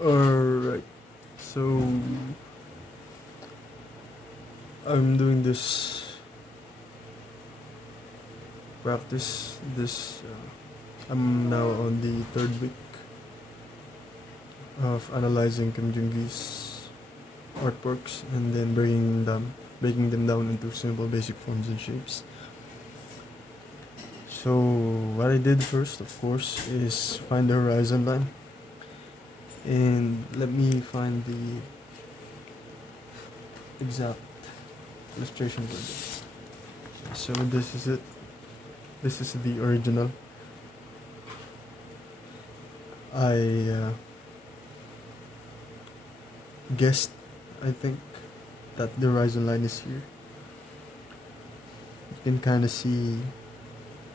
Alright, so I'm doing this practice. I'm now on the third week of analyzing Kim Jung-gi's artworks and then breaking them down into simple basic forms and shapes. So what I did first, of course, is find the horizon line, and let me find the exact illustration for this. So this is it. This is the original. I guessed, I think, that the horizon line is here. You can kind of see,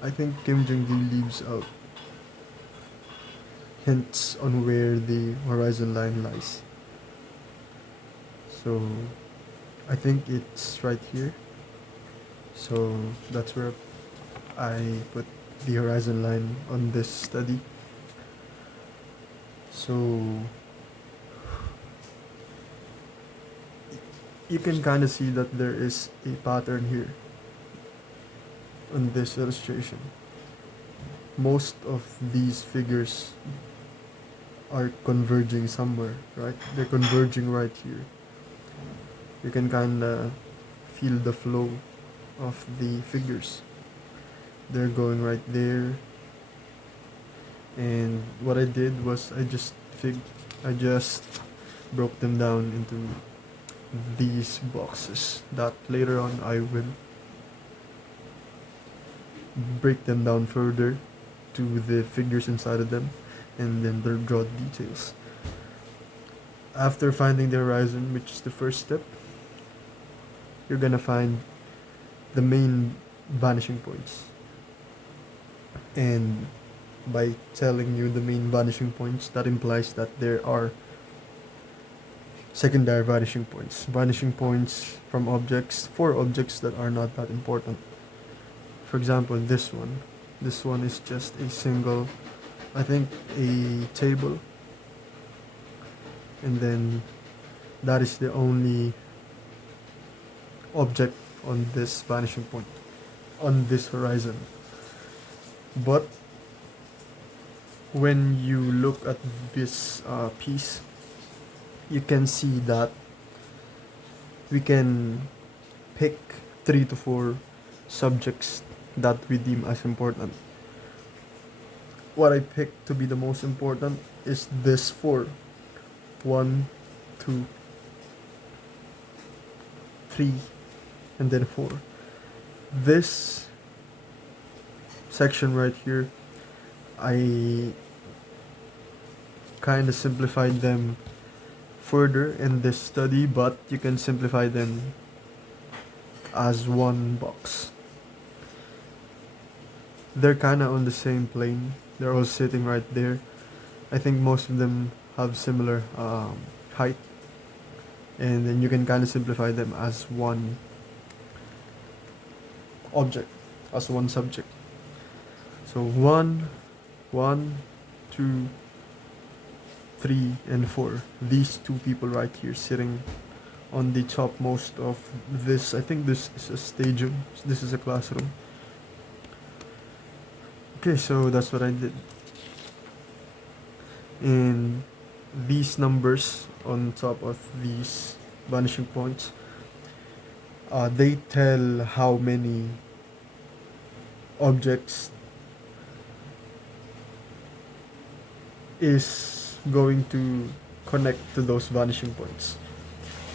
I think Kim Jong-gi leaves out hints on where the horizon line lies. So I think it's right here. So that's where I put the horizon line on this study. So you can kind of see that there is a pattern here on this illustration. Most of these figures are converging somewhere, right? They're converging right here. You can kind of feel the flow of the figures. They're going right there. And what I did was I just broke them down into these boxes that later on I will break them down further to the figures inside of them and then draw details. After finding the horizon, which is the first step, you're gonna find the main vanishing points. And by telling you the main vanishing points, that implies that there are secondary vanishing points from objects, for objects that are not that important. For example, this one is just a single, I think, a table, and then that is the only object on this vanishing point, on this horizon. But when you look at this piece, you can see that we can pick 3 to 4 subjects that we deem as important. What I picked to be the most important is this 4. 1, 2, 3, and then 4. This section right here, I kind of simplified them further in this study, but you can simplify them as one box. They're kind of on the same plane. They're all sitting right there. I think most of them have similar height, and then you can kind of simplify them as one object, as one subject. So 1, 1, 2, 3, and 4. These 2 people right here sitting on the topmost of this. I think this is a stadium. This is a classroom. Okay, so that's what I did. And these numbers on top of these vanishing points, they tell how many objects is going to connect to those vanishing points.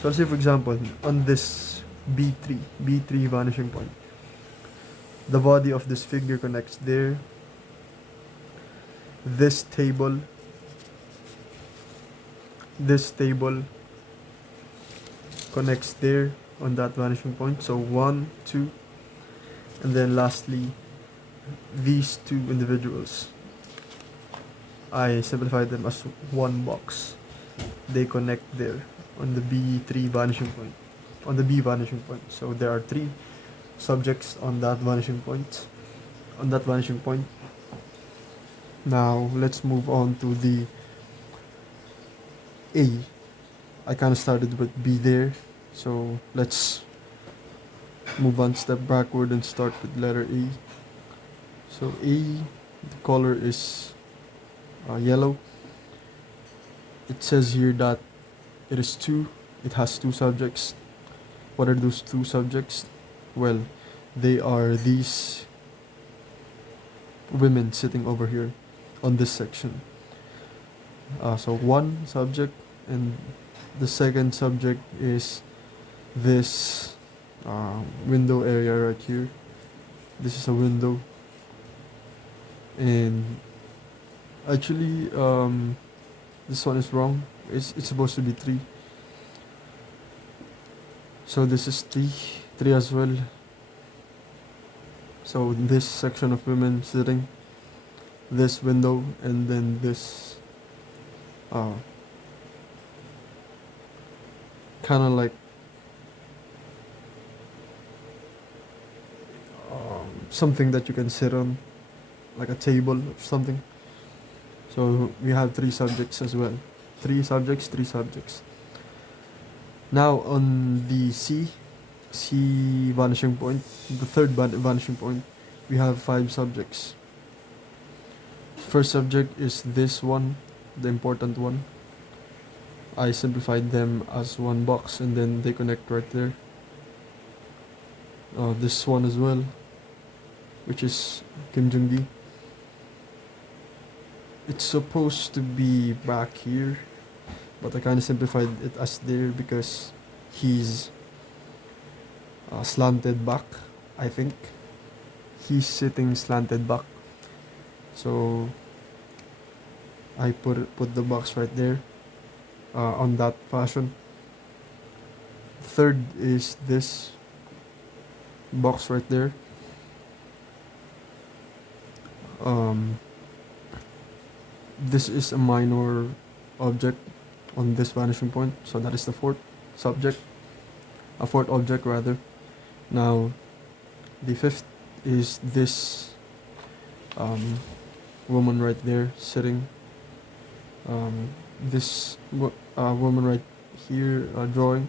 So say for example, on this B3 vanishing point, the body of this figure connects there. This table connects there on that vanishing point. So 1, 2, and then lastly, these 2 individuals, I simplified them as one box. They connect there on the B3 vanishing point, on the B vanishing point. So there are 3 subjects on that vanishing point. Now let's move on to the A. I kind of started with B there, so let's move one step backward and start with letter A. So A, the color is yellow. It says here that it is two. It has two subjects. What are those two subjects? Well, they are these women sitting over here on this section. So one subject, and the second subject is this window area right here. This is a window, and actually this one is wrong. It's supposed to be three. So this is three as well. So this section of women sitting, this window, and then this kind of like something that you can sit on, like a table or something. So we have three subjects as well. Three subjects. Now on the C vanishing point, the third vanishing point, we have five subjects. First subject is this one, the important one. I simplified them as one box and then they connect right there. This one as well, which is Jung. It's supposed to be back here, but I kind of simplified it as there because he's slanted back. I think he's sitting slanted back, so I put the box right there on that fashion. Third is this box right there. This is a minor object on this vanishing point, so that is the fourth object rather. Now the fifth is this woman right there sitting, this woman right here drawing,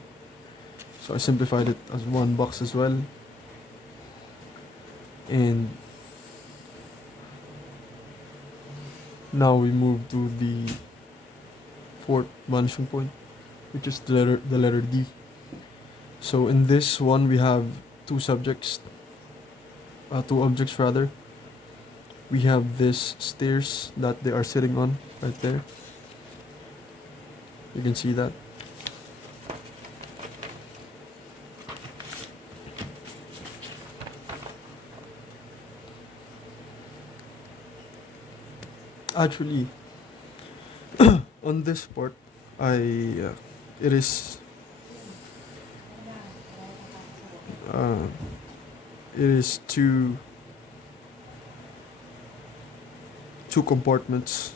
so I simplified it as one box as well. And now we move to the fourth vanishing point, which is the letter D. So in this one we have two objects rather. We have this stairs that they are sitting on right there. You can see that. Actually, on this part, it is two compartments.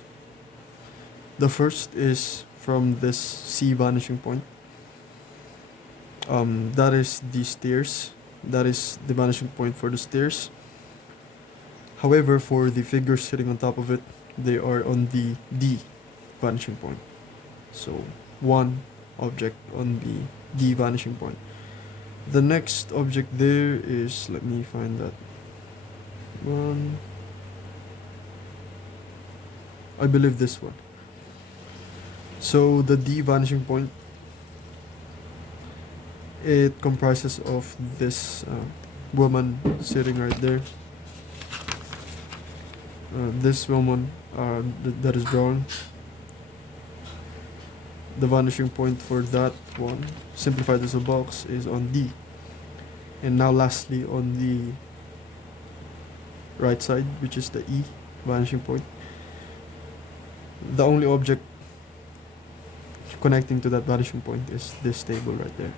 The first is from this C vanishing point. That is the stairs. That is the vanishing point for the stairs. However, for the figures sitting on top of it, they are on the D vanishing point. So one object on the D vanishing point. The next object there is, let me find that one. I believe this one. So the D vanishing point, it comprises of this woman sitting right there. This woman that is drawn. The vanishing point for that one, simplified as a box, is on D. And now lastly on the right side, which is the E vanishing point, the only object connecting to that vanishing point is this table right there,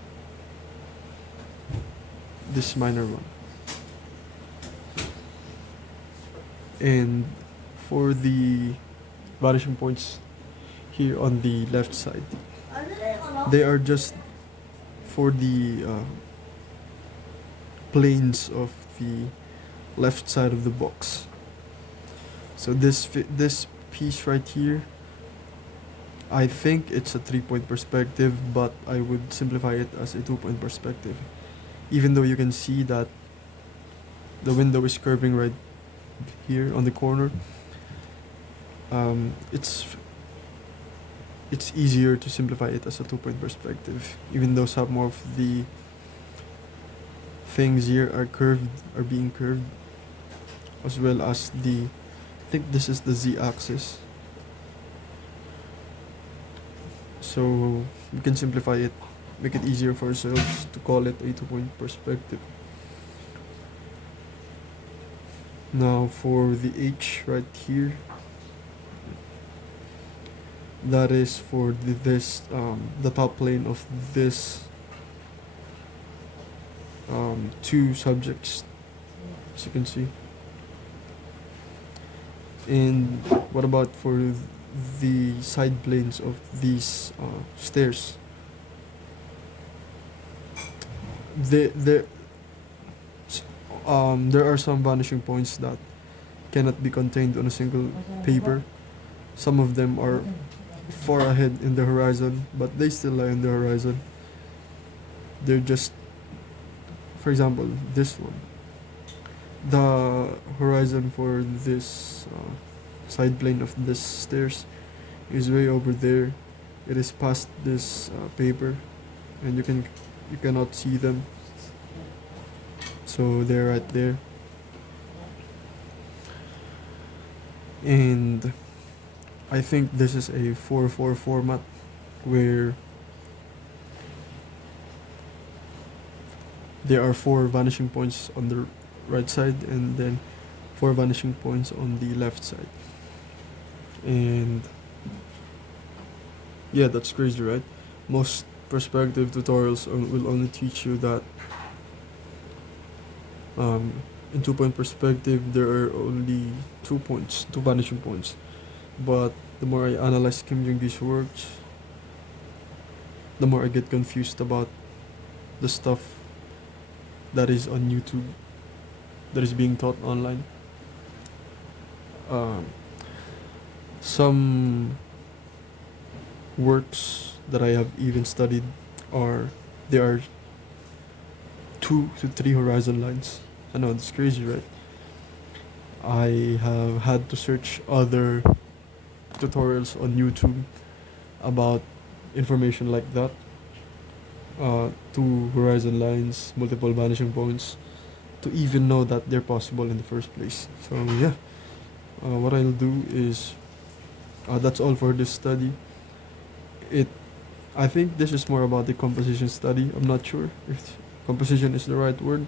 this minor one. And for the vanishing points here on the left side, they are just for the planes of the left side of the box. So this piece right here, I think it's a 3-point perspective, but I would simplify it as a 2-point perspective. Even though you can see that the window is curving right here on the corner, um, it's it's easier to simplify it as a 2-point perspective, even though some of the things here are being curved, as well as I think this is the z-axis. So we can simplify it, make it easier for ourselves to call it a 2-point perspective. Now for the H right here, that is for the top plane of this two subjects, as you can see. And what about for the side planes of these stairs? There there are some vanishing points that cannot be contained on a single paper. Some of them are far ahead in the horizon, but they still lie in the horizon. They're just, for example, this one. The horizon for this side plane of this stairs is way over there. It is past this paper, and you cannot see them. So they're right there. And I think this is a 4-4 format where there are 4 vanishing points on the right side and then 4 vanishing points on the left side. And yeah, that's crazy, right? Most perspective tutorials will only teach you that in 2-point perspective there are only 2 points, 2 vanishing points. But the more I analyze Kim Jung-gi's works, the more I get confused about the stuff that is on YouTube, that is being taught online. Some works that I have even studied there are 2 to 3 horizon lines. I know, it's crazy, right? I have had to search other tutorials on YouTube about information like that. 2 horizon lines, multiple vanishing points, to even know that they're possible in the first place. So yeah, what I'll do is that's all for this study. I think this is more about the composition study. I'm not sure if composition is the right word,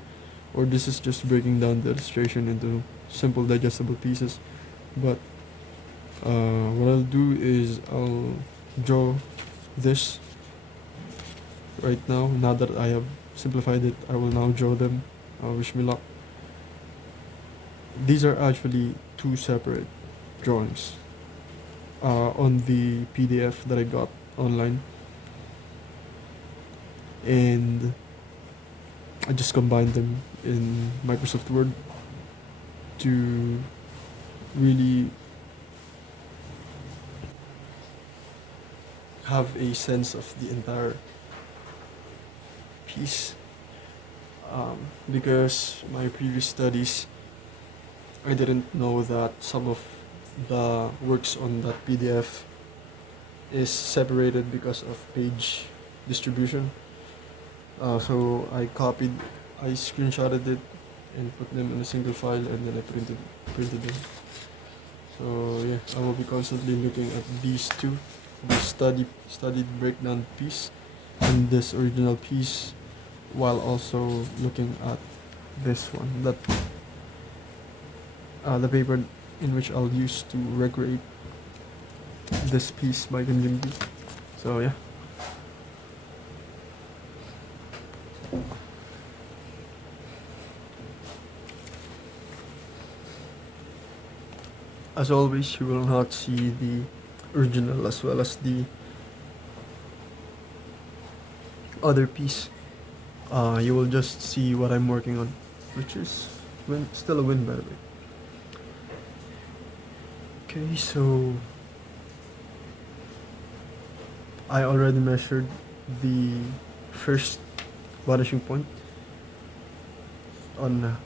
or this is just breaking down the illustration into simple digestible pieces. But what I'll do is I'll draw this right now. Now that I have simplified it, I will now draw them. Wish me luck. These are actually 2 separate drawings on the PDF that I got online, and I just combined them in Microsoft Word to really have a sense of the entire piece. Because my previous studies, I didn't know that some of the works on that PDF is separated because of page distribution. So I screenshotted it and put them in a single file, and then I printed them. So yeah, I will be constantly looking at these two, the studied breakdown piece and this original piece, while also looking at this one, that the paper in which I'll use to recreate this piece by Kim Jung-gi. So yeah. As always, you will not see the original as well as the other piece. You will just see what I'm working on, which is still a win, by the way. Okay, so I already measured the first vanishing point on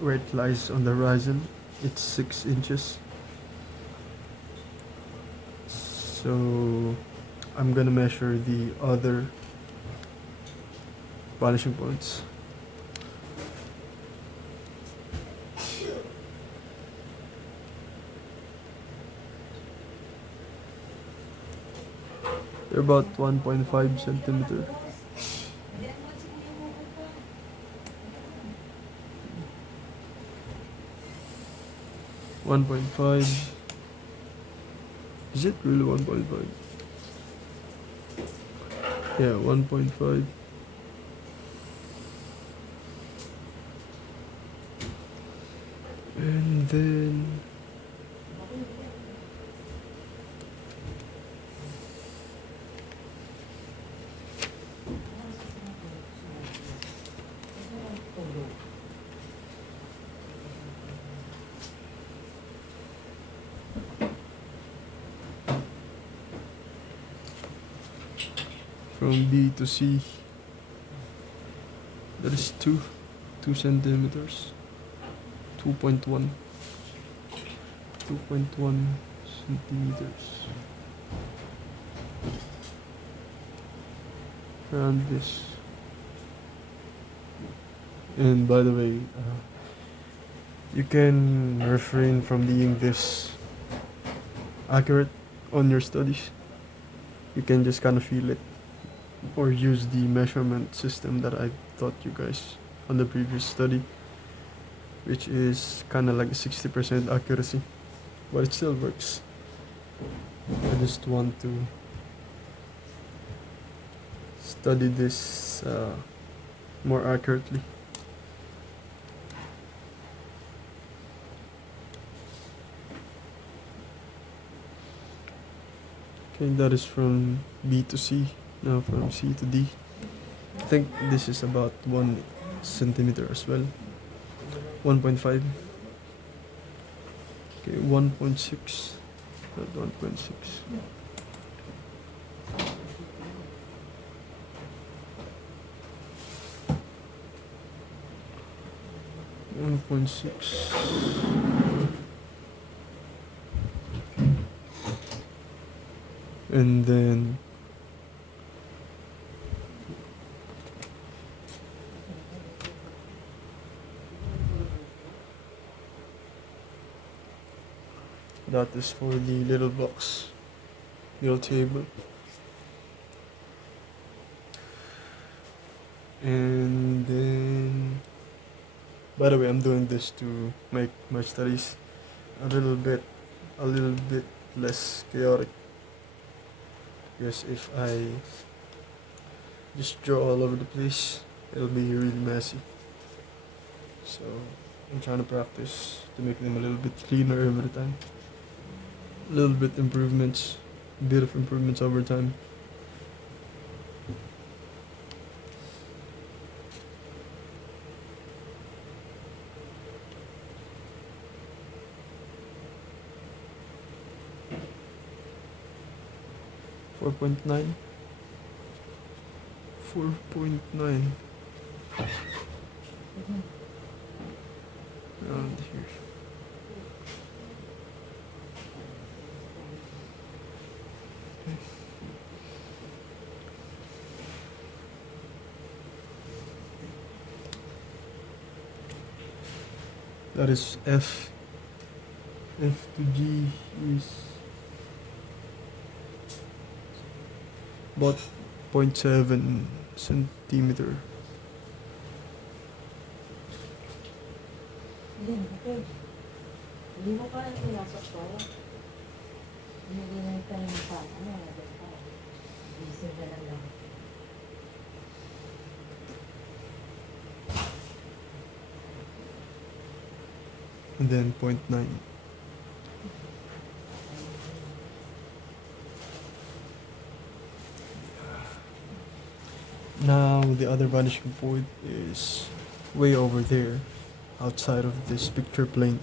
where it lies on the horizon. It's 6 inches. So I'm gonna measure the other vanishing points. They're about 1.5 centimeter. 1.5. Is it really 1.5? Yeah, 1.5. And then from B to C, that is 2 centimeters. 2.1 centimeters around this. And by the way, you can refrain from being this accurate on your studies. You can just kind of feel it or use the measurement system that I taught you guys on the previous study, which is kind of like a 60% accuracy, but it still works. I just want to study this more accurately. Okay, that is from B to C. Now from C to D. I think this is about 1 centimeter as well. 1.5. Okay, 1.6. Not 1.6. 1.6. And then that is for the little box, little table. And then, by the way, I'm doing this to make my studies a little bit less chaotic. Because if I just draw all over the place, it'll be really messy. So I'm trying to practice to make them a little bit cleaner every time. A little bit improvements, a bit of improvements over time. Four point nine. Around here. That is F. F to G is about 0.7 centimeter. Hindi mo pa pinasok to. Hindi na yung tayo pa. Ano nga doon pa? Busy ka na lang. And then 0.9. Now the other vanishing point is way over there, outside of this picture plane.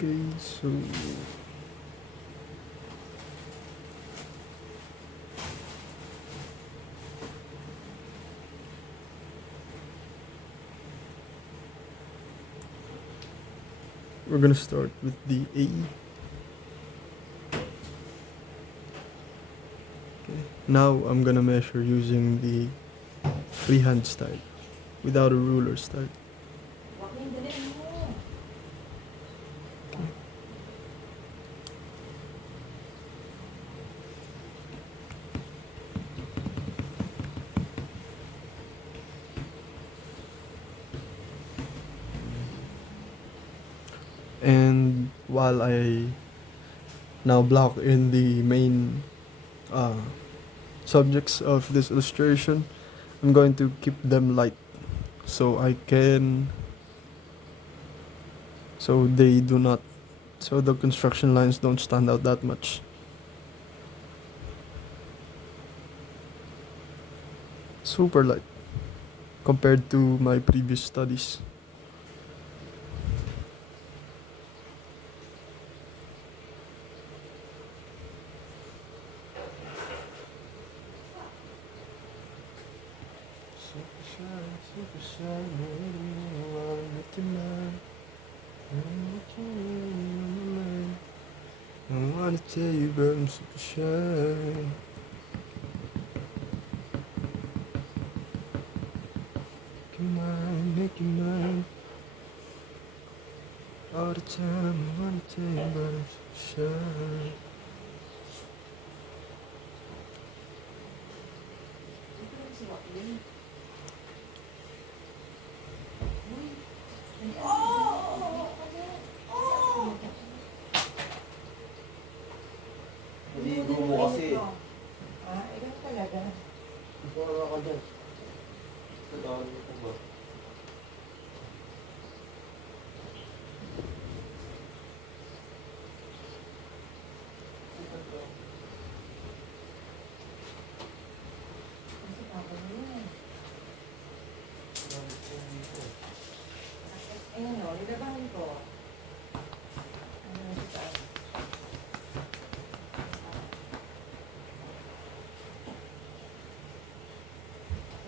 Okay, so we're gonna start with the A. Okay. Now I'm gonna measure using the freehand style without a ruler style. Joaquin, dali mo. And while I now block in the main uh, subjects of this illustration, I'm going to keep them light so I can so they do not so the construction lines don't stand out that much. Super light compared to my previous studies. Super shy, I wanna tell you, but I'm super shy. Come on, make your mind. All the time, I wanna tell you, but I'm super shy. Ito si Joaquin. Maligo mo kasi. Ah, ikaw talaga. Ikaw na ka dyan. Tandaan mo ko ba? Kasi papa mo yun. Ayun o, lilabahan ko. Ano na si taas?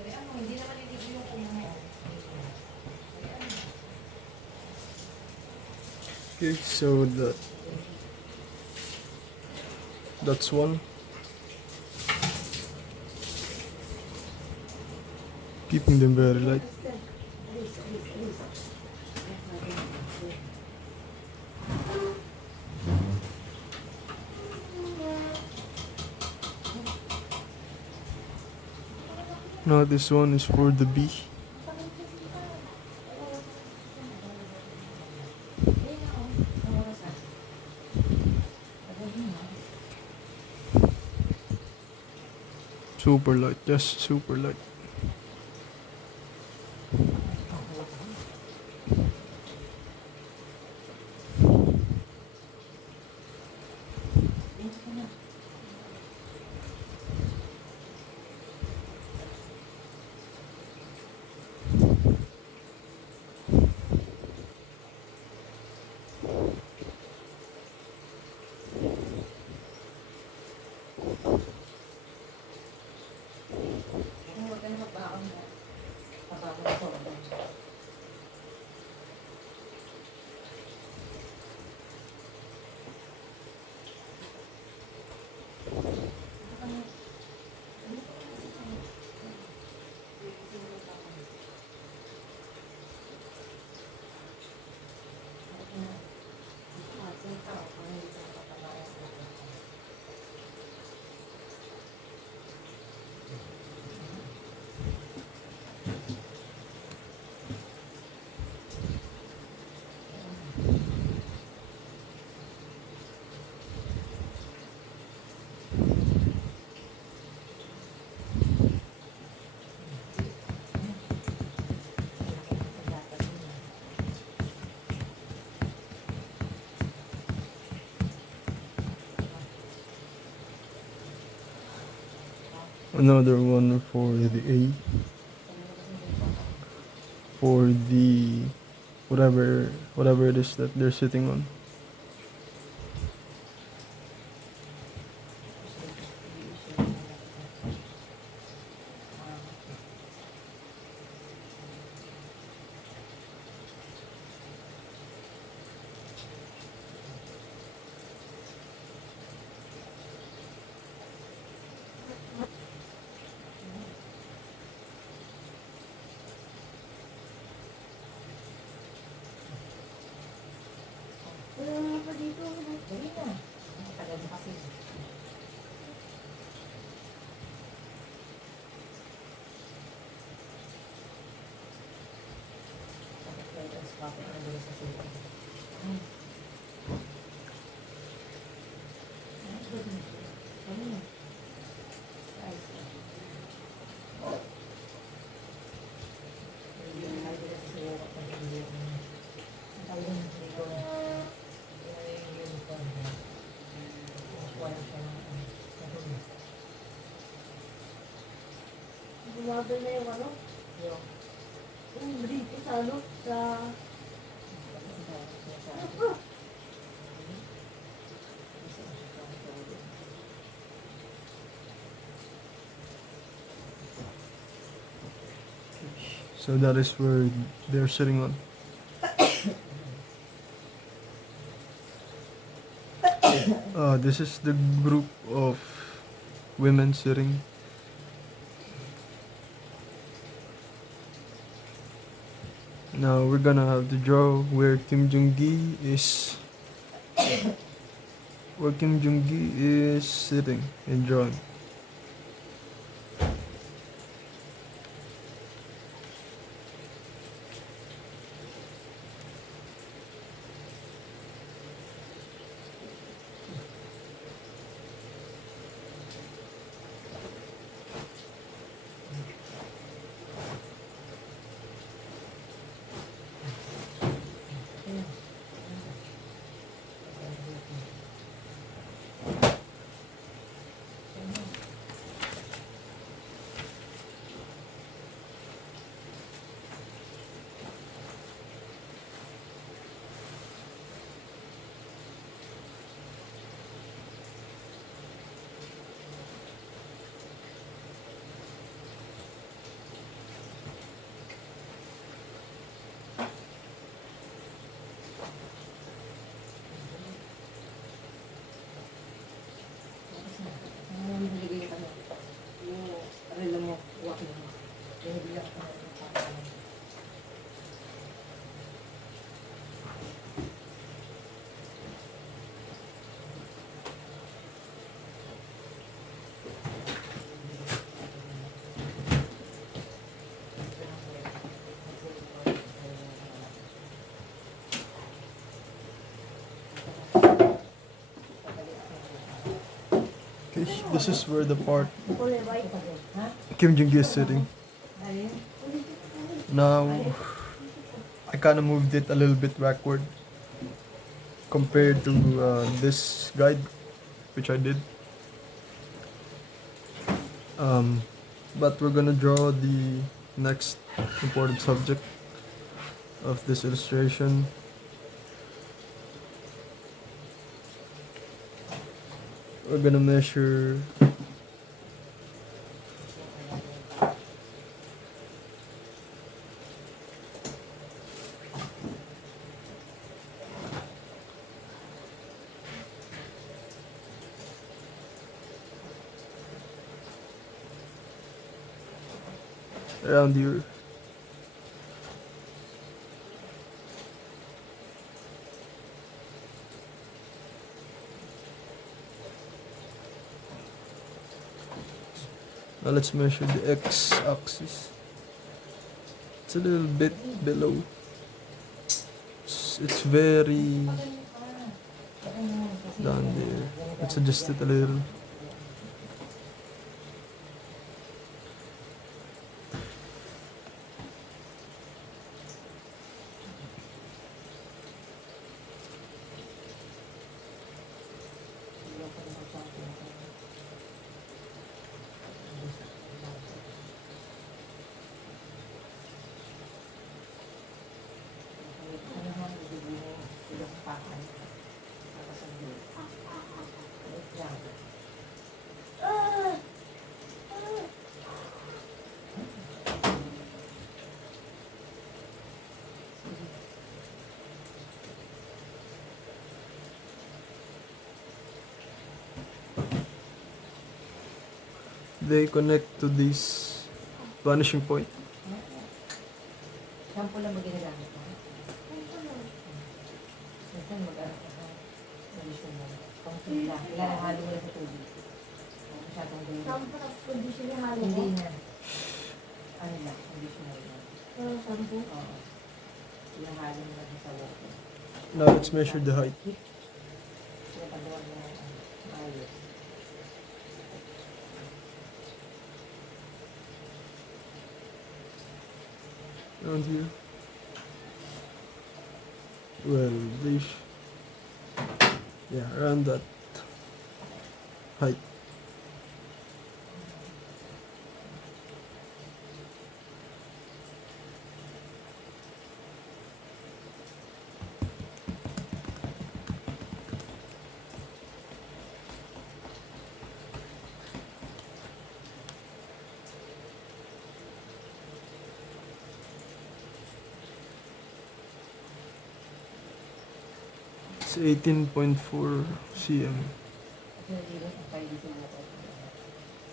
Pero ano, hindi naman nililigo yung kumo. Okay, so that's one. Keeping them very light. Now this one is for the B. Super light, just super light. Another one for the A. For the whatever it is that they're sitting on. Bakit ang gulo sa sila? Ay. Ay, gulo. Ano? Ay, hindi na tayo sa sila kapag hindi ko. Ang tawag ng sila. Ay, yun pa. Wala siya ng ano. Bumagal na yung ano? Yung Yung brito sa ano? Sa... So that is where they're sitting on. This is the group of women sitting. Now we're gonna have to draw where Kim Jung-gi is sitting and drawing. Okay, this is where the part Kim Jung-gi is sitting. Now, I kind of moved it a little bit backward compared to this guide, which I did. But we're gonna draw the next important subject of this illustration. We're gonna measure around here. Now let's measure the x-axis. It's a little bit below. It's very down there. Let's adjust it a little. They connect to this vanishing point. Shampoo lang ba ginagamit mo? Minsan mag-ano ka sa condition mo. Konti lang. Ilalahalo mo lang sa tubig. Masyadong gulo. Tapos condition yung halo Hindi ko. na. Ano lang, conditioner lang. Shampoo. Oo. Pinahalo nila sa water. Now let's measure the height. Pinapagawa nila ng ayos. Around here. Well, this. Yeah, around that height. It's 18.4 cm. Kasi nilinis ang pwede sa water.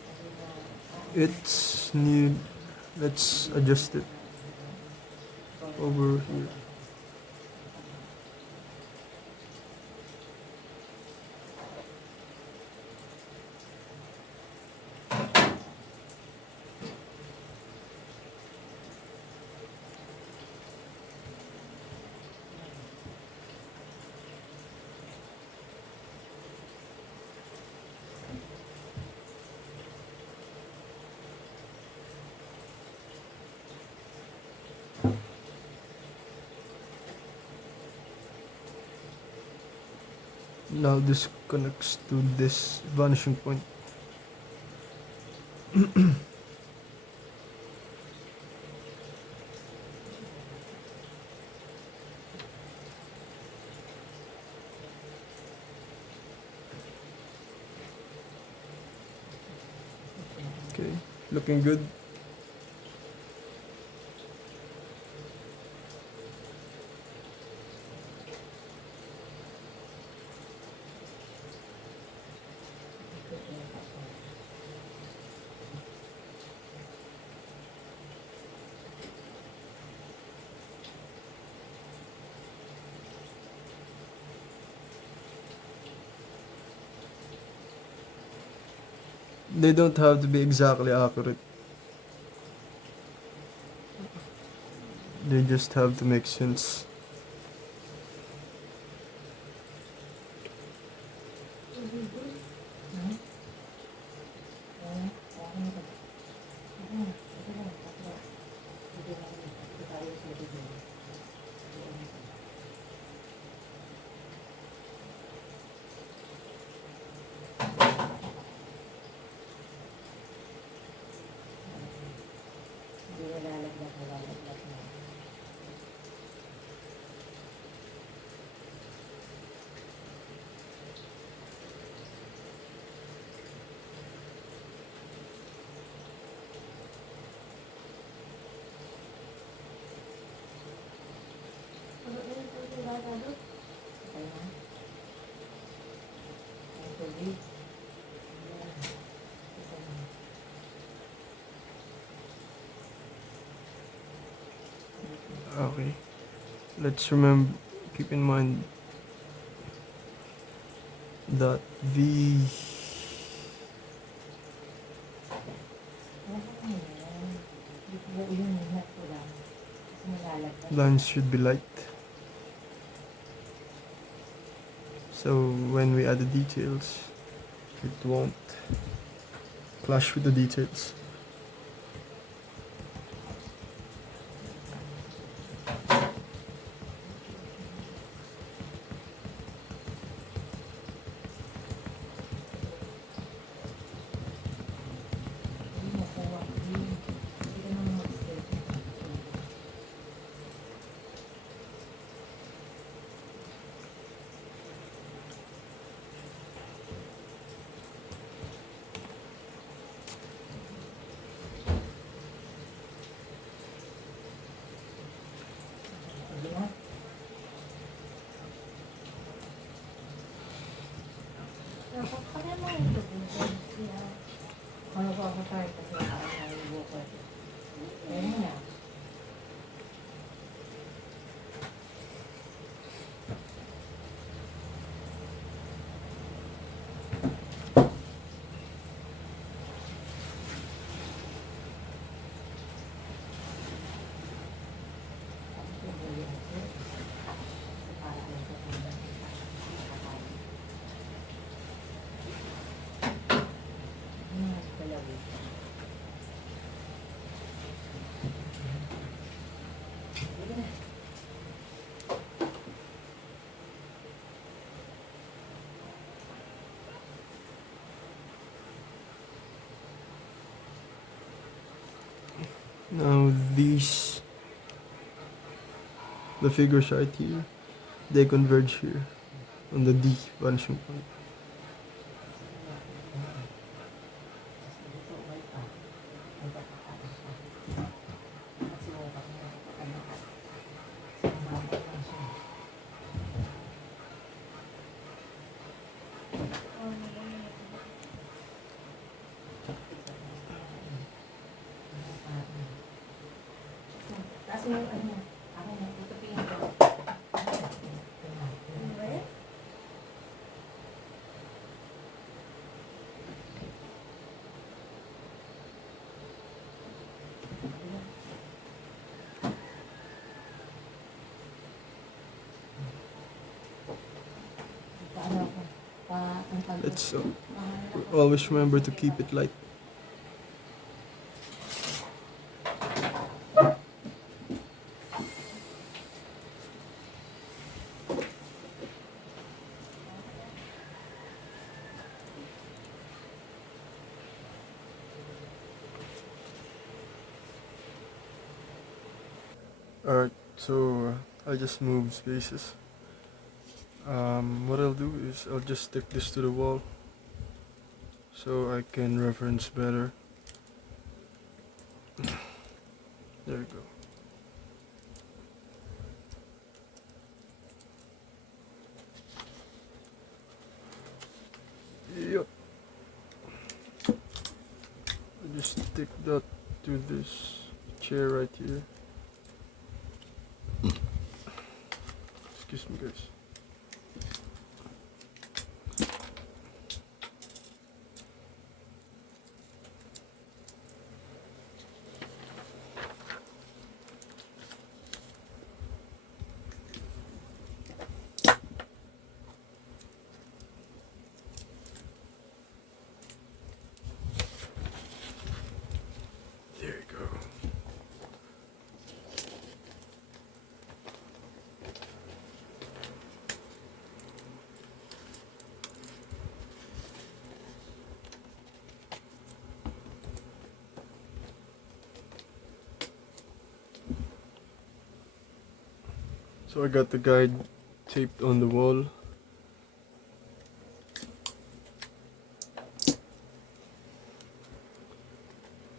Kasi It's new. Let's adjust it over here. Now this connects to this vanishing point. Okay, looking good. They don't have to be exactly accurate. They just have to make sense. Ano yun po sigurado? Okay. Let's remember, keep in mind that the lines should be light. So when we add the details, it won't clash with the details. Dapat pa rin mo ito. Siya. Ano po ako tayo kasi parang nalibukot. Ayun na. Now these, the figures right here, they converge here on the D vanishing point. Dito, may pa. May pagkakain siya. Kasi wala pa kami nakakalahat. Sumabay lang siya. Tapos yung ano, ako na, tutupin ko. Right? Paano ako? Ang pag- Let's always remember to keep it light. Alright, so I just moved spaces. What I'll do is I'll just stick this to the wall so I can reference better. There we go. Yep. I just stick that to this chair right here. Excuse me, guys. There you go. So I got the guide taped on the wall.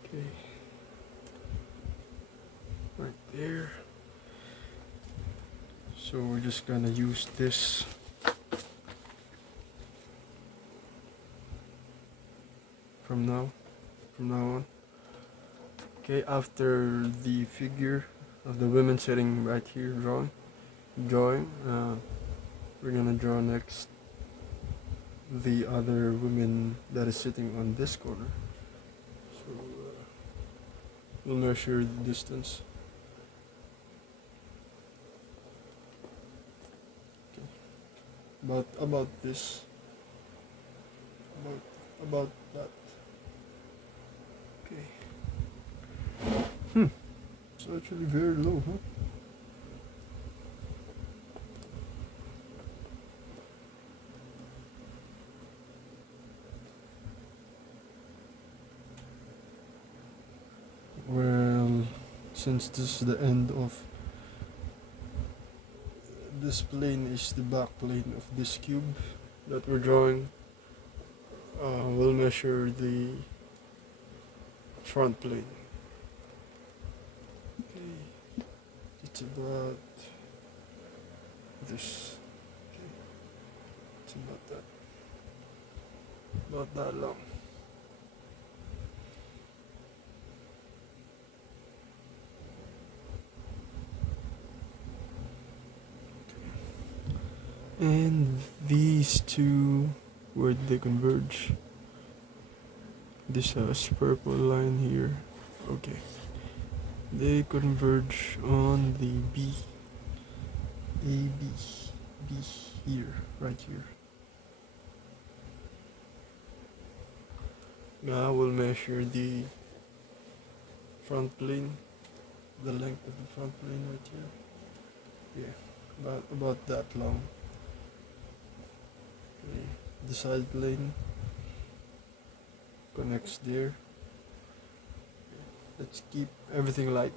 Okay. Right there. So we're just gonna use this from now on. Okay, after the figure of the women sitting right here drawing, we're gonna draw next the other woman that is sitting on this corner. So we'll measure the distance. Okay. About this. About that. Okay. It's actually very low, huh? Well, since this is the end of this plane is the back plane of this cube that we're drawing, we'll measure the front plane. Okay, it's about this. Okay, it's about that long. And these two, where they converge, this has purple line here. Okay, they converge on the B, B here, right here. Now we'll measure the front plane, the length of the front plane right here. Yeah, about that long. Okay. The side plane connects there. Let's keep everything light.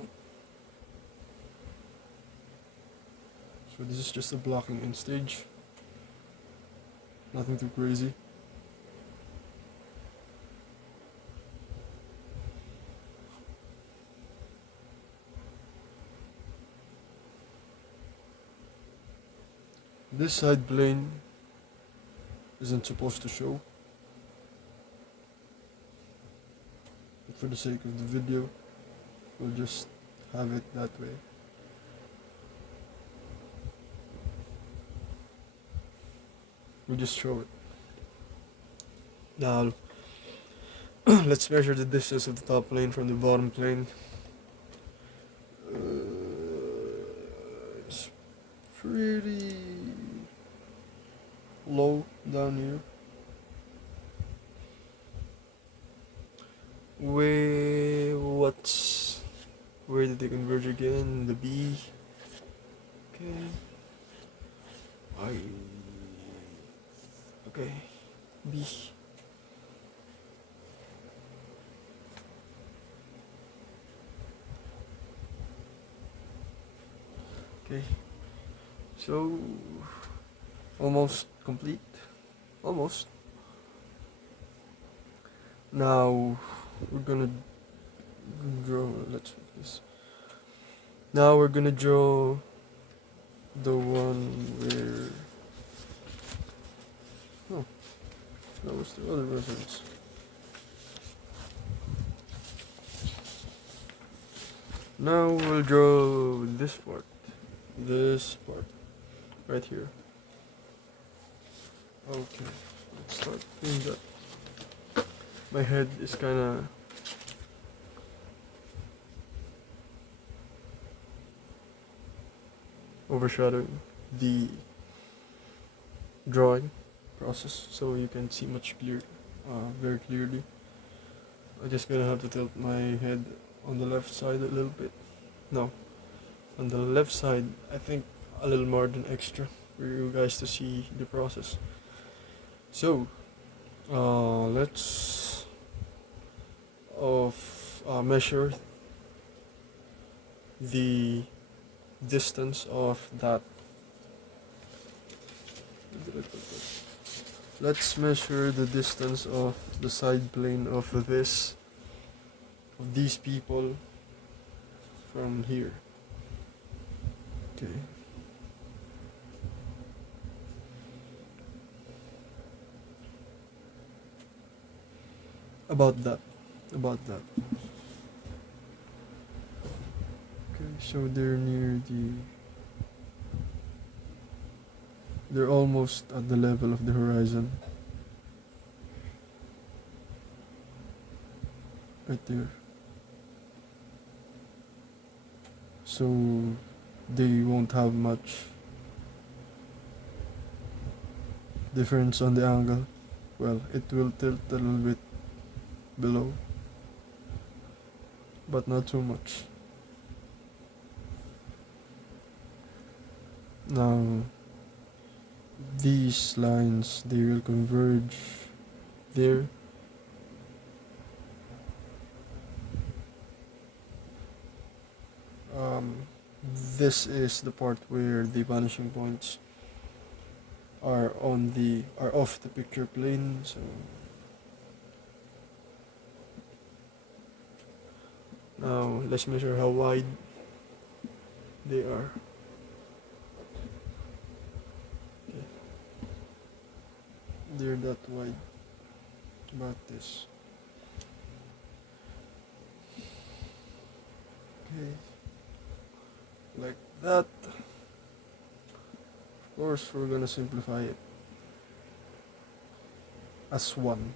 So this is just a blocking in stage. Nothing too crazy. This side plane isn't supposed to show, but for the sake of the video, we'll just have it that way. We'll just show it. Now, let's measure the distance of the top plane from the bottom plane. It's pretty low down here. Where did they converge again? The B. Okay. Okay. B. Okay. So almost complete. Almost. Now we're gonna draw. Let's make this. Now we're gonna draw the one where. Oh, that was the other reference. Now we'll draw this part. This part. Right here. Okay. Let's start doing that. My head is kinda overshadowing the drawing process, so you can see very clearly. I just gonna have to tilt my head on the left side a little bit. No, on the left side, I think a little more than extra for you guys to see the process. So, let's measure the distance of that. Let's measure the distance of the side plane of these people from here. Okay. About that. Okay, so they're almost at the level of the horizon. Right there. So they won't have much difference on the angle. Well, it will tilt a little bit below, but not too much. Now, these lines, they will converge there. This is the part where the vanishing points are off the picture plane. So now let's measure how wide they are. Okay. They're that wide, about this. Okay, like that. Of course, we're gonna simplify it as one.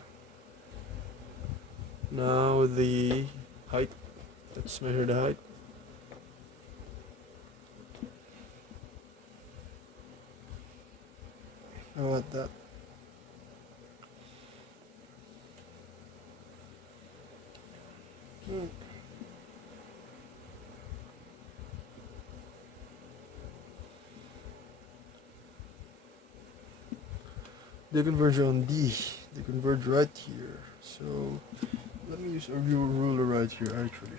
Now the height. Let's measure the height. How about that? They converge on D. They converge right here. So let me use a ruler right here actually.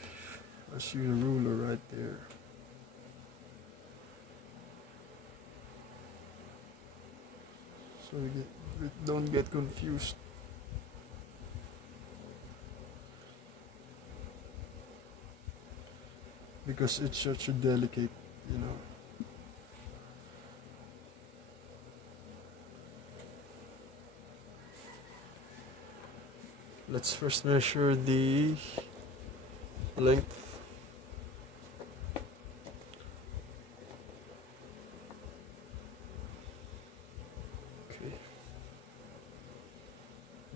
see the ruler right there. So we don't get confused. Because it's such a delicate, you know. Let's first measure the length. Okay.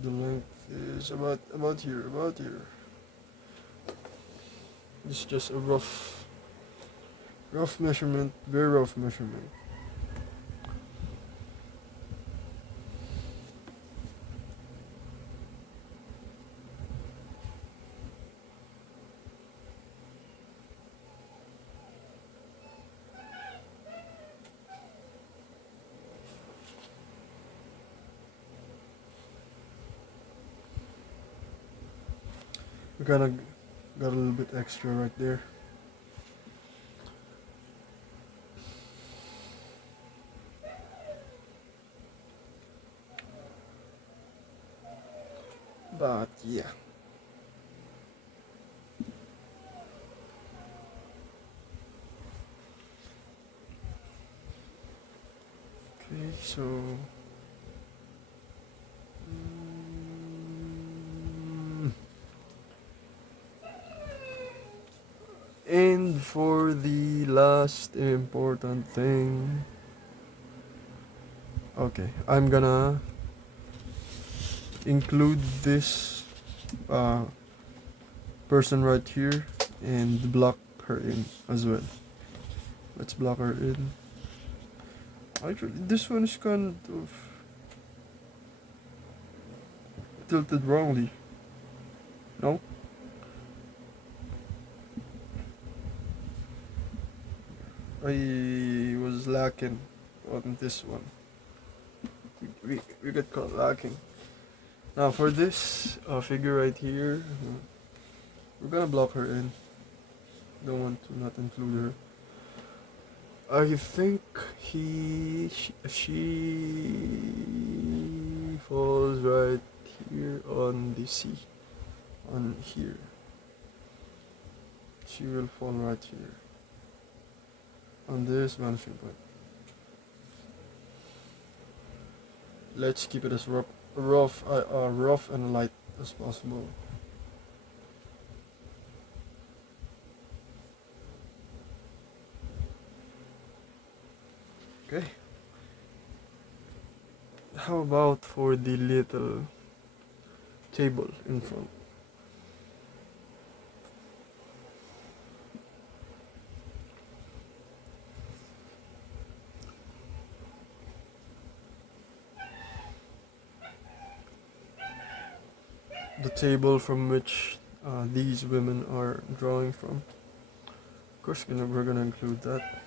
The length is about here, about here. It's just a rough measurement, very rough measurement. We kind of got a little bit extra right there. But yeah. Okay, so and for the last important thing, okay, I'm gonna include this person right here and block her in as well. Let's block her in. Actually, this one is kind of tilted wrongly. No? I was lacking on this one. We got caught lacking. Now for this figure right here, we're gonna block her in. Don't want to not include her. I think she falls right here on the C. On here. She will fall right here. On this vanishing point. Let's keep it as rough and light as possible. Okay. How about for the little table in front? The table from which these women are drawing from. Of course, we're gonna include that.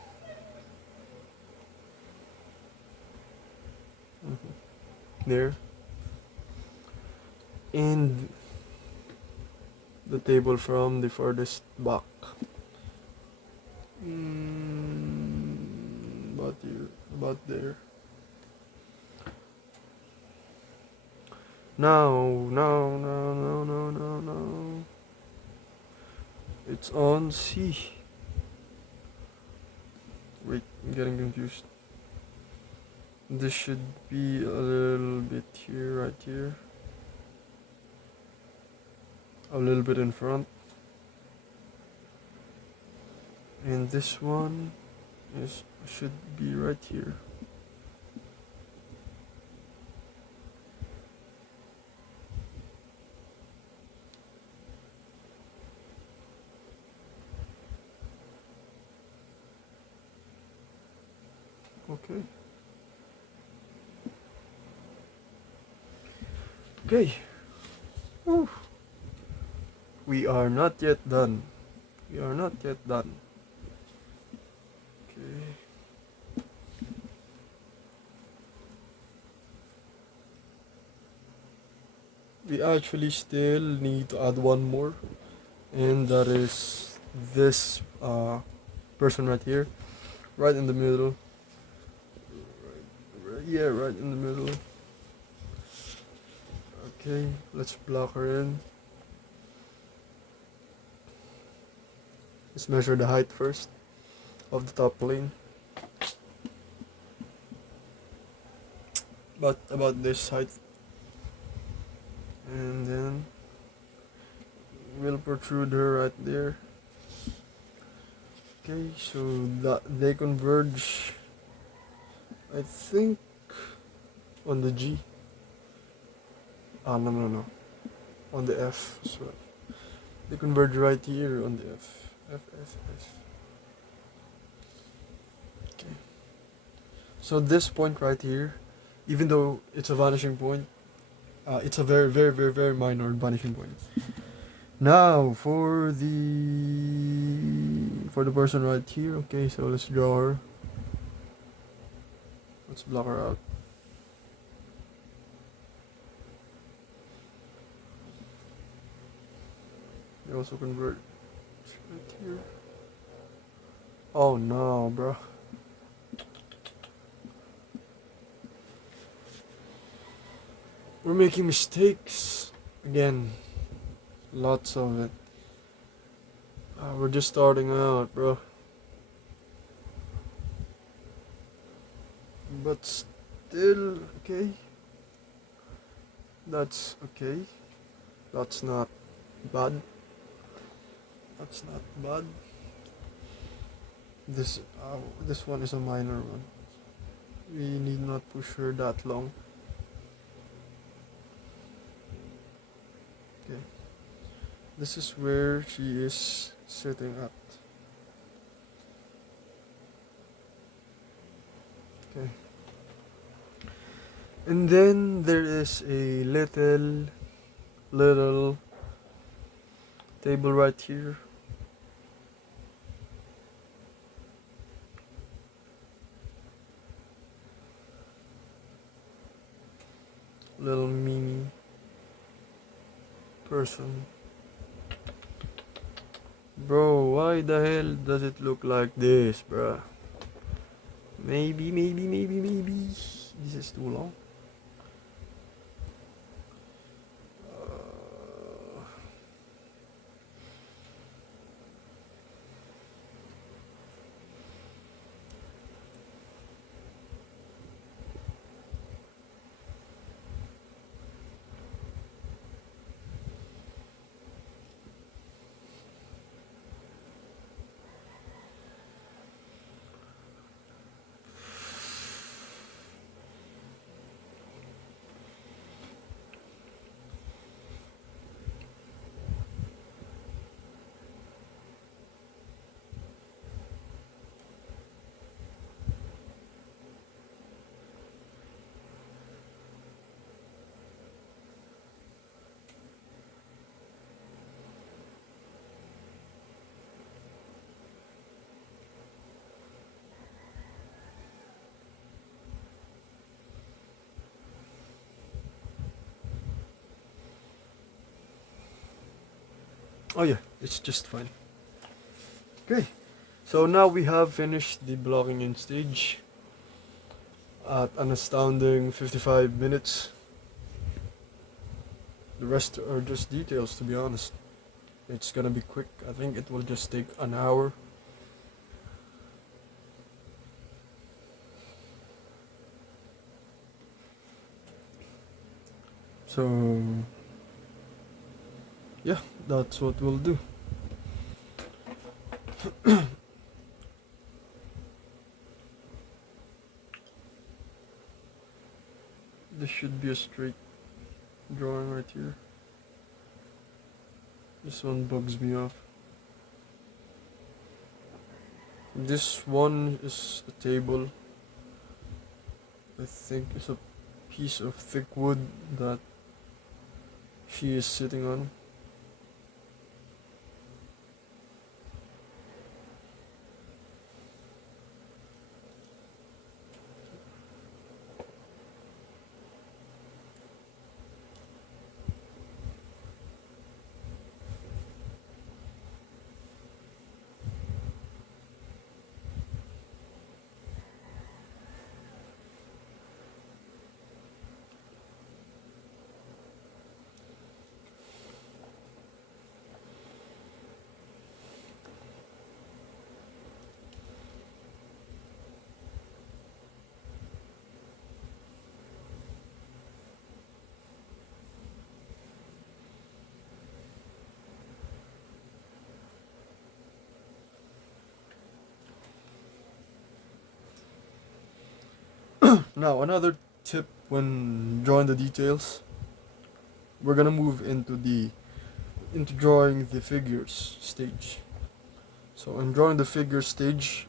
There. And the table from the farthest back. About here, about there. No. It's on C. Wait, I'm getting confused. This should be a little bit here, right here. A little bit in front. And this one should be right here. Okay. Okay. Whew. We are not yet done. We are not yet done. Okay. We actually still need to add one more, and that is this person right here, right in the middle. Yeah, right in the middle. Okay, let's block her in. Let's measure the height first of the top plane. But about this height. And then we'll protrude her right there. Okay, so that they converge, I think, on the G. Ah, no. On the F as well. They converge right here on the F. F. Okay. So this point right here, even though it's a vanishing point, it's a very, very, very, very minor vanishing point. Now for the person right here. Okay, so let's draw her. Let's block her out. They also convert right here. Oh no, bro. We're making mistakes again. Lots of it. We're just starting out, bro. But still, okay. That's okay. That's not bad. That's not bad. This one is a minor one. We need not push her that long. Okay. This is where she is sitting at. Okay. And then there is a little table right here. Little mini person. Bro, why the hell does it look like this, bruh? Maybe. This is too long. Oh yeah, it's just fine. Okay, so now we have finished the blocking in stage at an astounding 55 minutes. The rest are just details, to be honest. It's gonna be quick. I think it will just take an hour. So, yeah, that's what we'll do. This should be a straight drawing right here. This one bugs me off. This one is a table. I think it's a piece of thick wood that she is sitting on. Now, another tip when drawing the details, we're gonna move into drawing the figures stage. So in drawing the figure stage,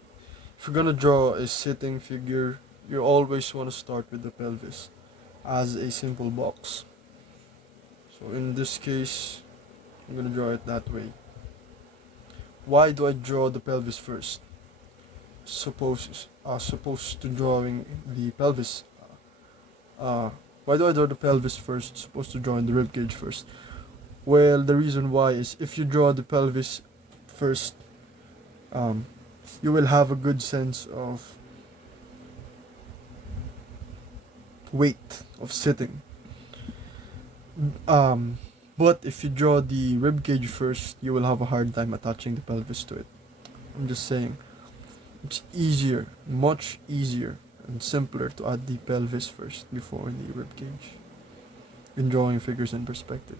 if you're gonna draw a sitting figure, you always want to start with the pelvis as a simple box. So in this case, I'm gonna draw it that way. Why do I draw the pelvis first? Supposed to drawing the pelvis. Uh, why do I draw the pelvis first? Supposed to draw in the rib cage first. Well, the reason why is if you draw the pelvis first, um, you will have a good sense of weight of sitting. Um, but if you draw the rib cage first, you will have a hard time attaching the pelvis to it. I'm just saying, it's easier, much easier and simpler to add the pelvis first before the rib cage in drawing figures in perspective.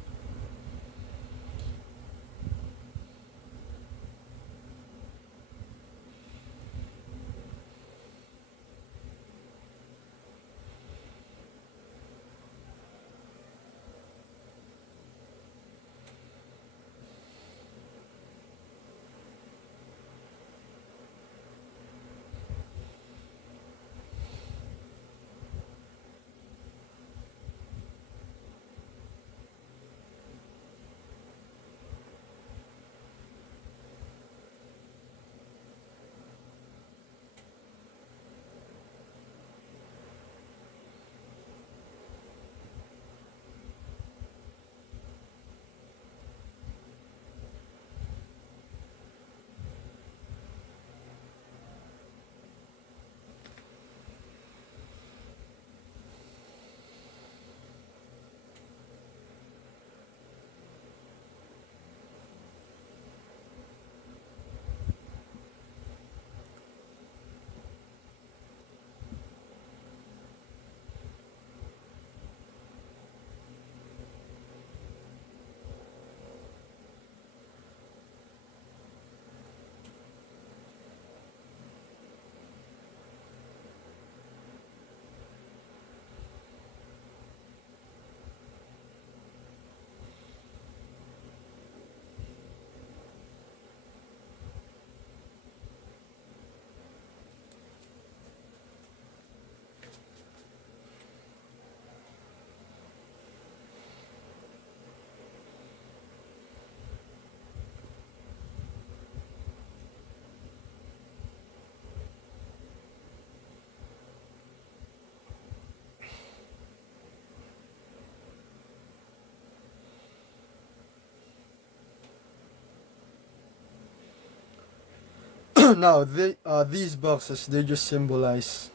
Now, these boxes, they just symbolize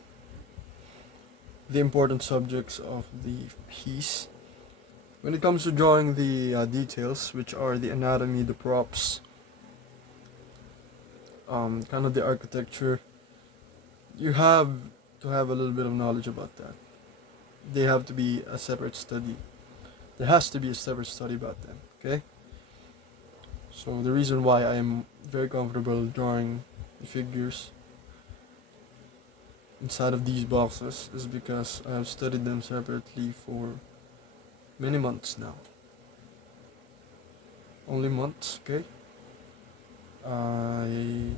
the important subjects of the piece. When it comes to drawing the details, which are the anatomy, the props, kind of the architecture, you have to have a little bit of knowledge about that. They have to be a separate study. There has to be a separate study about them, okay? So the reason why I am very comfortable drawing the figures inside of these boxes is because I have studied them separately for many months now. Only months, okay? I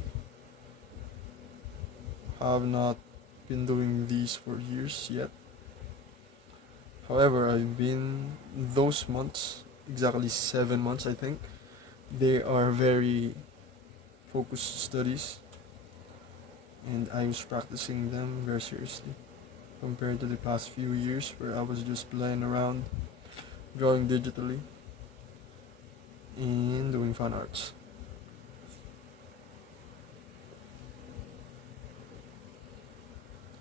have not been doing these for years yet. However, I've been those months, exactly 7 months, I think. They are very focused studies, and I was practicing them very seriously compared to the past few years where I was just playing around, drawing digitally, and doing fun arts.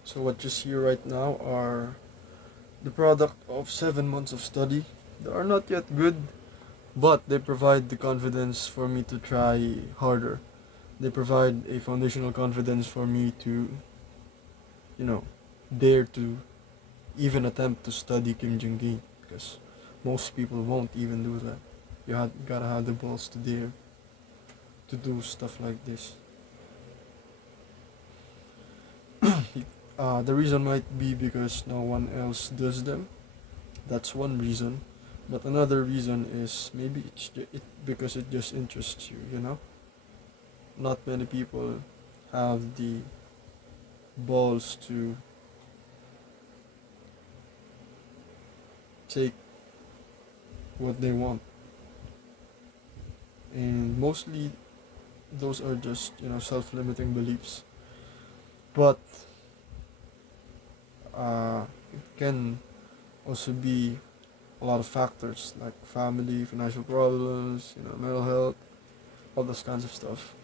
So what you see right now are the product of 7 months of study. They are not yet good, but they provide the confidence for me to try harder. They provide a foundational confidence for me to, you know, dare to even attempt to study Kim Jung, because most people won't even do that. Gotta have the balls to dare to do stuff like this. The reason might be because no one else does them. That's one reason. But another reason is maybe because it just interests you, you know? Not many people have the balls to take what they want. And mostly those are just, self-limiting beliefs. But it can also be a lot of factors like family, financial problems, mental health, all those kinds of stuff.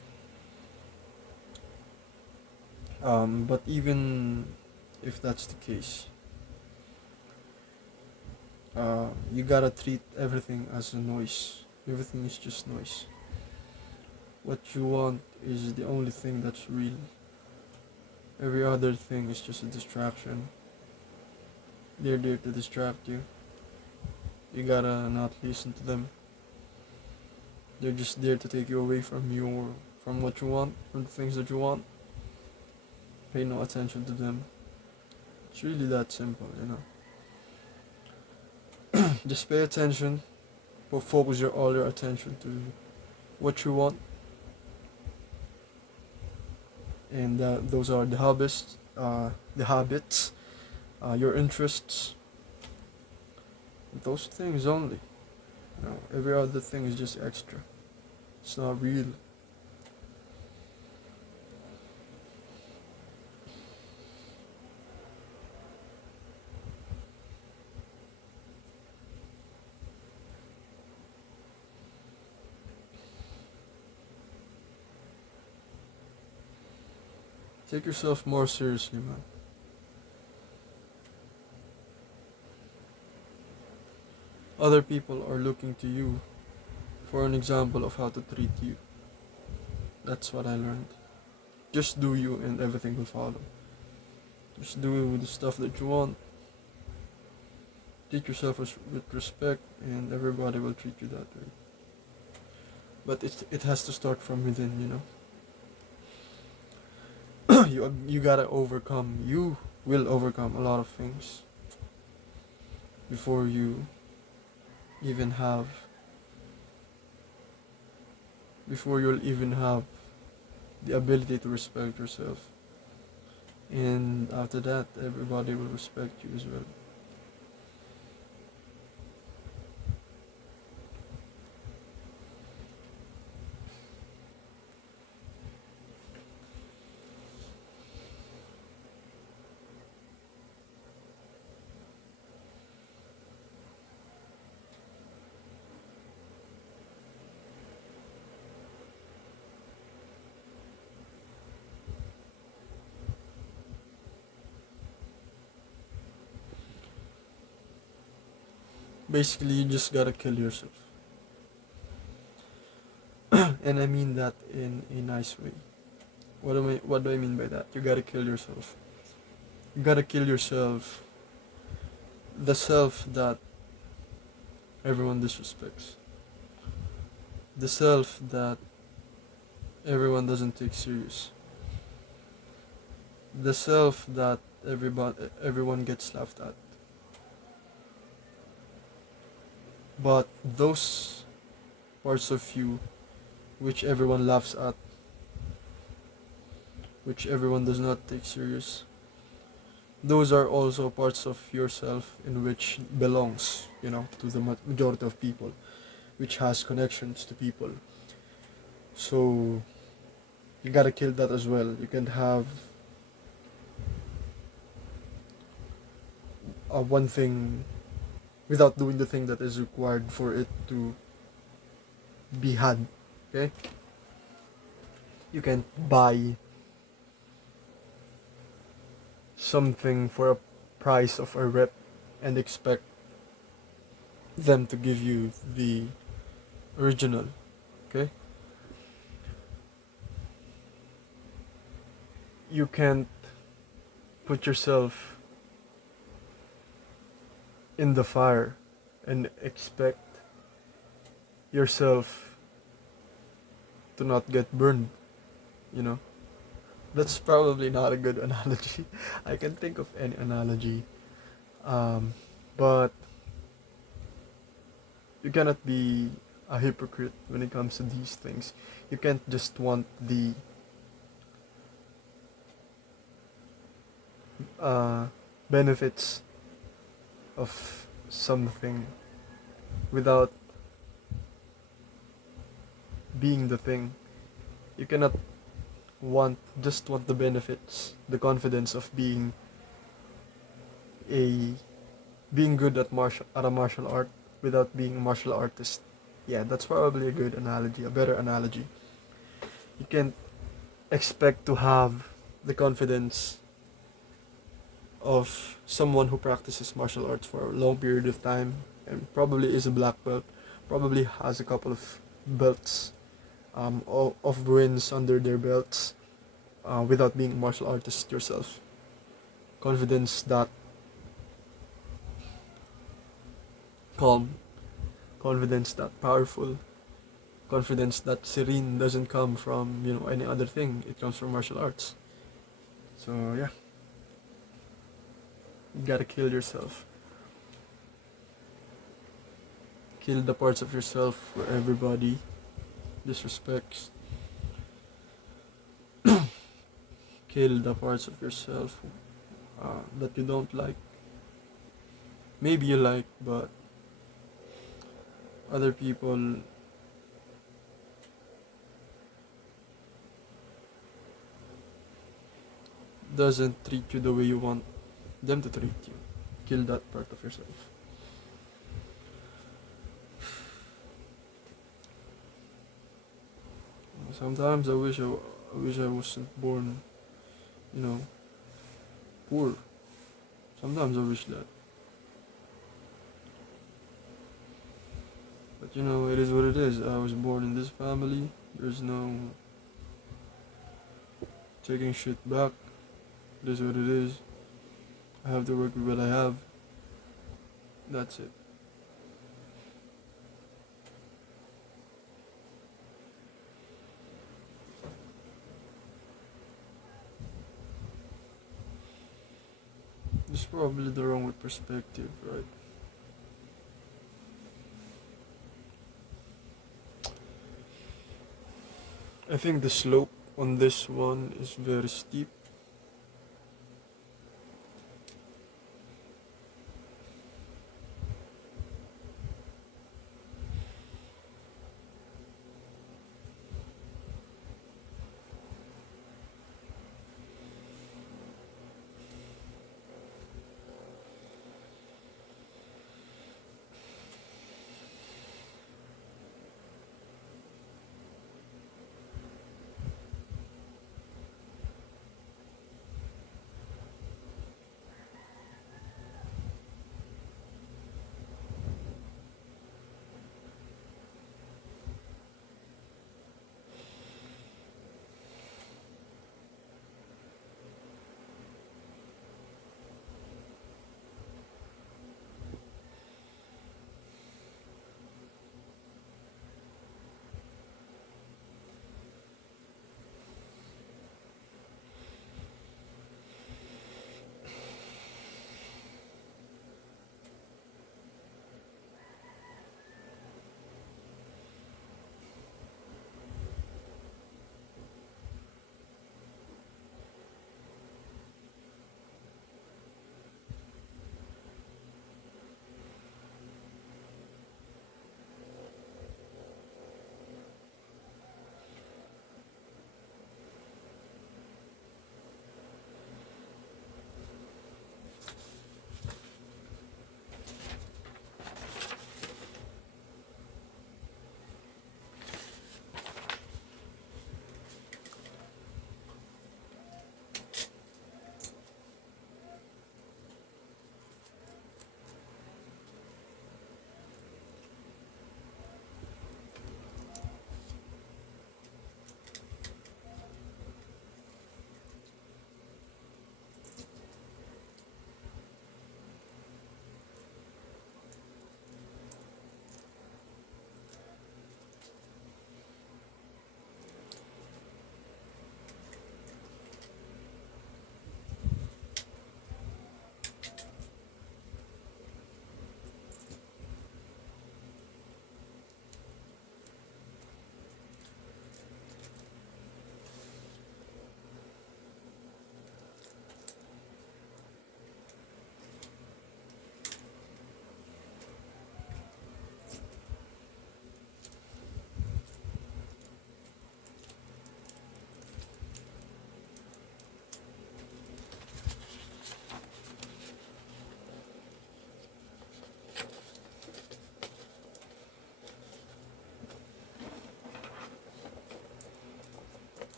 But even if that's the case, you gotta treat everything as a noise. Everything is just noise. What you want is the only thing that's real. Every other thing is just a distraction. They're there to distract you. You gotta not listen to them. They're just there to take you away from what you want, from the things that you want. Pay no attention to them. It's really that simple. Just pay attention. Focus all your attention to what you want, and those are the habits, your interests. Those things only. Every other thing is just extra. It's not real. Take yourself more seriously, man. Other people are looking to you for an example of how to treat you. That's what I learned. Just do you and everything will follow. Just do the stuff that you want. Treat yourself with respect and everybody will treat you that way. But it has to start from within. You gotta overcome. You will overcome a lot of things before you even have before you'll even have the ability to respect yourself. And after that, everybody will respect you as well. Basically, you just gotta kill yourself. And I mean that in a nice way. What do I mean by that? You gotta kill yourself. You gotta kill yourself, the self that everyone disrespects, the self that everyone doesn't take serious, the self that everyone gets laughed at. But those parts of you which everyone laughs at, which everyone does not take serious, those are also parts of yourself in which belongs, to the majority of people, which has connections to people. So you gotta kill that as well. You can't have one thing without doing the thing that is required for it to be had. Okay? You can't buy something for a price of a rep and expect them to give you the original. Okay? You can't put yourself in the fire and expect yourself to not get burned, you know? That's probably not a good analogy. I can think of any analogy. Um, but you cannot be a hypocrite when it comes to these things. You can't just want the uh, benefits of something without being the thing. You cannot want the benefits, the confidence of a being good at a martial art without being a martial artist. Yeah, that's probably a good analogy, a better analogy. You can't expect to have the confidence of someone who practices martial arts for a long period of time and probably is a black belt, probably has a couple of belts, of wins under their belts, without being a martial artist yourself. Confidence that calm, confidence that powerful, confidence that serene doesn't come from any other thing. It comes from martial arts. So yeah, you gotta kill yourself. Kill the parts of yourself where everybody disrespects. Kill the parts of yourself that you don't like. Maybe you like, but other people doesn't treat you the way you want them to treat you. Kill that part of yourself. Sometimes I wish I wasn't born, you know, poor. Sometimes I wish that. But it is what it is. I was born in this family. There's no taking shit back. It is what it is. I have to work with what I have. That's it. It's probably the wrong with perspective, right? I think the slope on this one is very steep.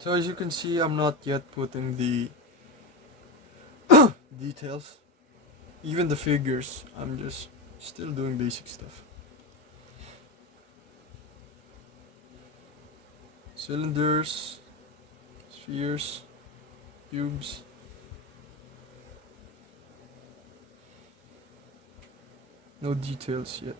So as you can see, I'm not yet putting the details. Even the figures, I'm just still doing basic stuff. Cylinders, spheres, cubes. No details yet.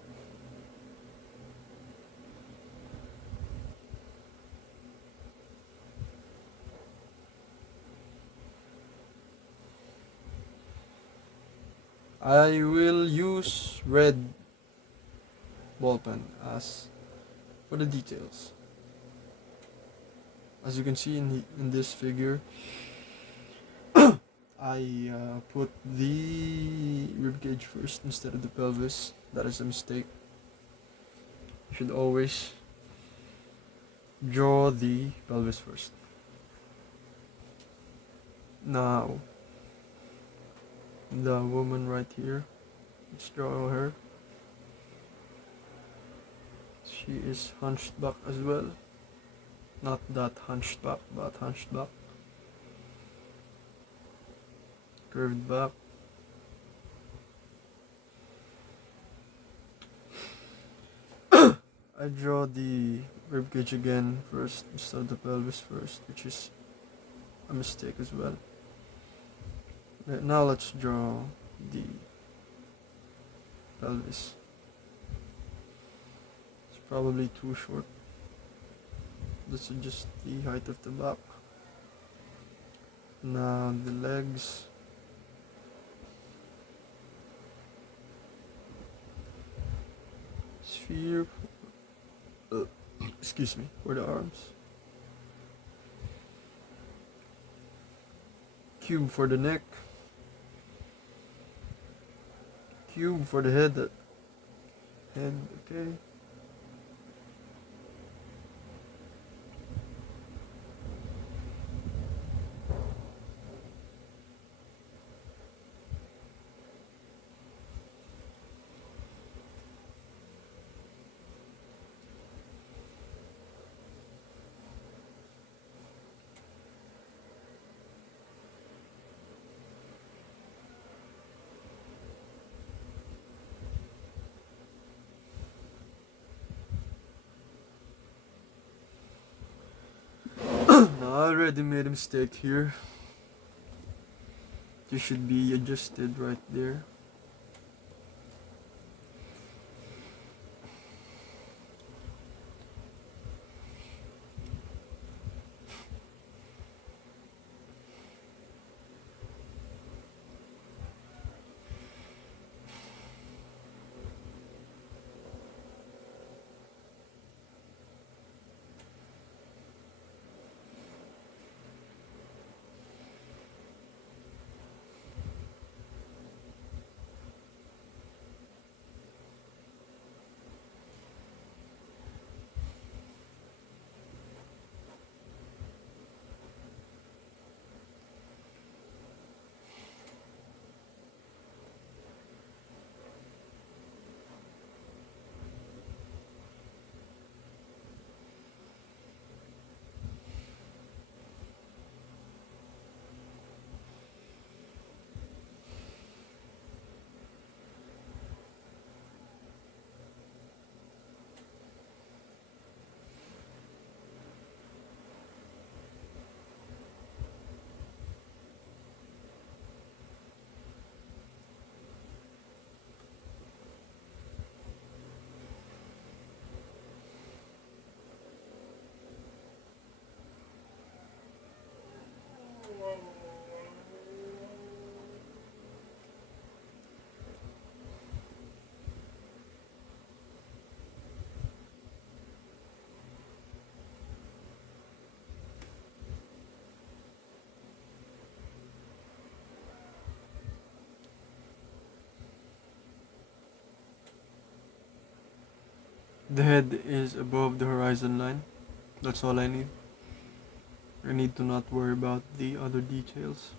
I will use red ball pen as for the details. As you can see in this figure, I put the ribcage first instead of the pelvis. That is a mistake. You should always draw the pelvis first. Now, the woman right here, let's draw her. She is hunched back as well. Not that hunched back, but hunched back. Curved back. I draw the ribcage again first instead of the pelvis first, which is a mistake as well. Now let's draw the pelvis. It's probably too short. Let's adjust the height of the back. Now the legs. Sphere. Excuse me, for the arms. Cube for the neck. Cube for the head. Head, okay. Now I already made a mistake here. This should be adjusted right there. The head is above the horizon line. That's all I need. I need to not worry about the other details.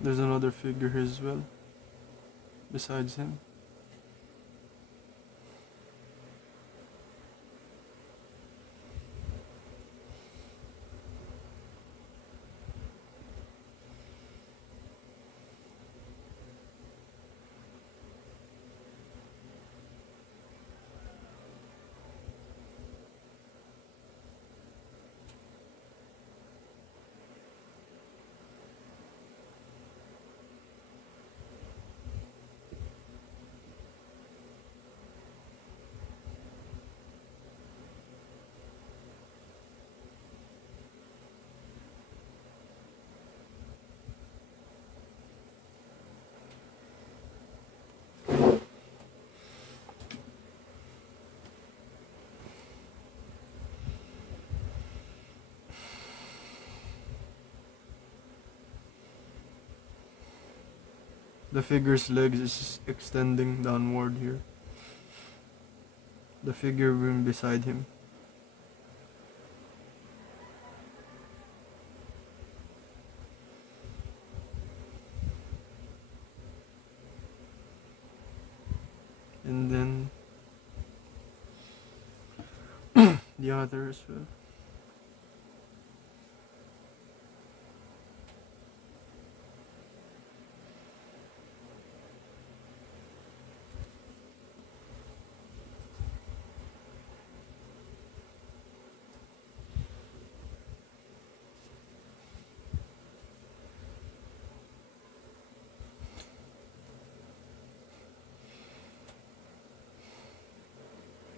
There's another figure here as well, besides him. The figure's legs is extending downward here. The figure being beside him. And then the other as well.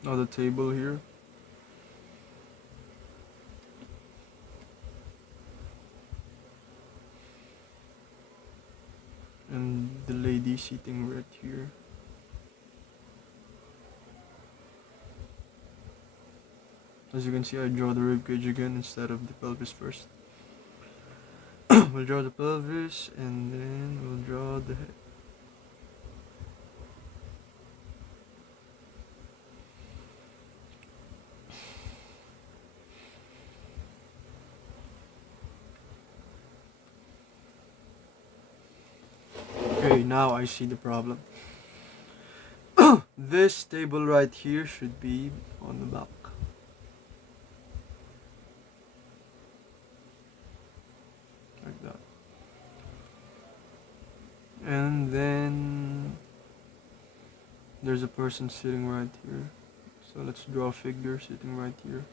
Now the table here. And the lady sitting right here. As you can see, I draw the ribcage again instead of the pelvis first. We'll draw the pelvis and then we'll draw the head. Okay, now I see the problem. This table right here should be on the back. Like that. And then there's a person sitting right here. So let's draw a figure sitting right here.